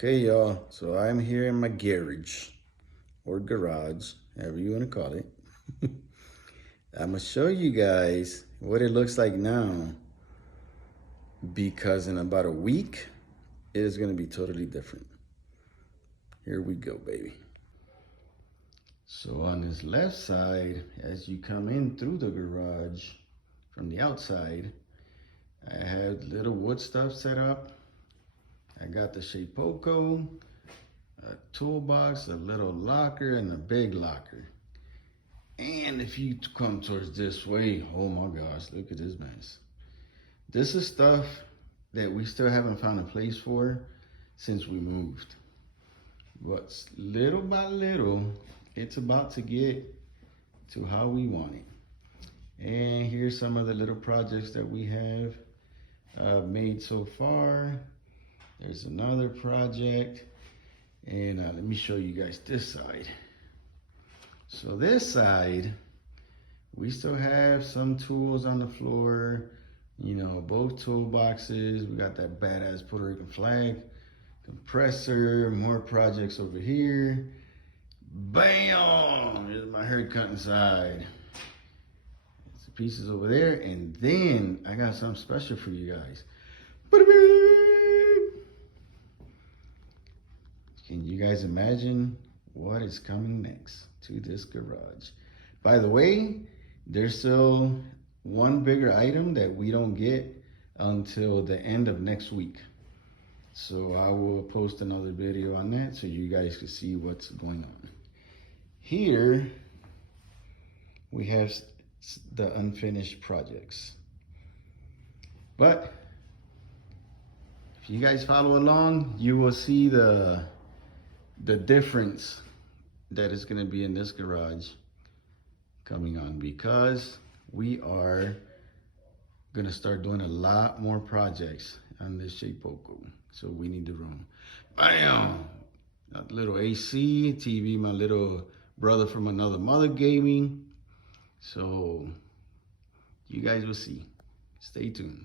Okay, y'all, so I'm here in my garage or garage, however you want to call it. I'm gonna show you guys what it looks like now because in about a week, it is gonna be totally different. Here we go, baby. So on this left side, as you come in through the garage from the outside, I have little wood stuff set up. I got the Shapeoko, a toolbox, a little locker, and a big locker. And if you come towards this way, oh my gosh, look at this mess. This is stuff that we still haven't found a place for since we moved. But little by little, it's about to get to how we want it. And here's some of the little projects that we have made so far. There's another project. And let me show you guys this side. So this side, we still have some tools on the floor, you know, both toolboxes. We got that badass Puerto Rican flag, compressor, more projects over here. Bam! Here's my hair cutting side. Some pieces over there. And then I got something special for you guys. Can you guys imagine what is coming next to this garage? By the way, there's still one bigger item that we don't get until the end of next week. So I will post another video on that so you guys can see what's going on. Here, we have the unfinished projects. But if you guys follow along, you will see the difference that is going to be in this garage coming on, because we are going to start doing a lot more projects on this Shapeoko. So we need the room. Bam! That little AC, TV, my little brother from another mother gave me. So you guys will see. Stay tuned.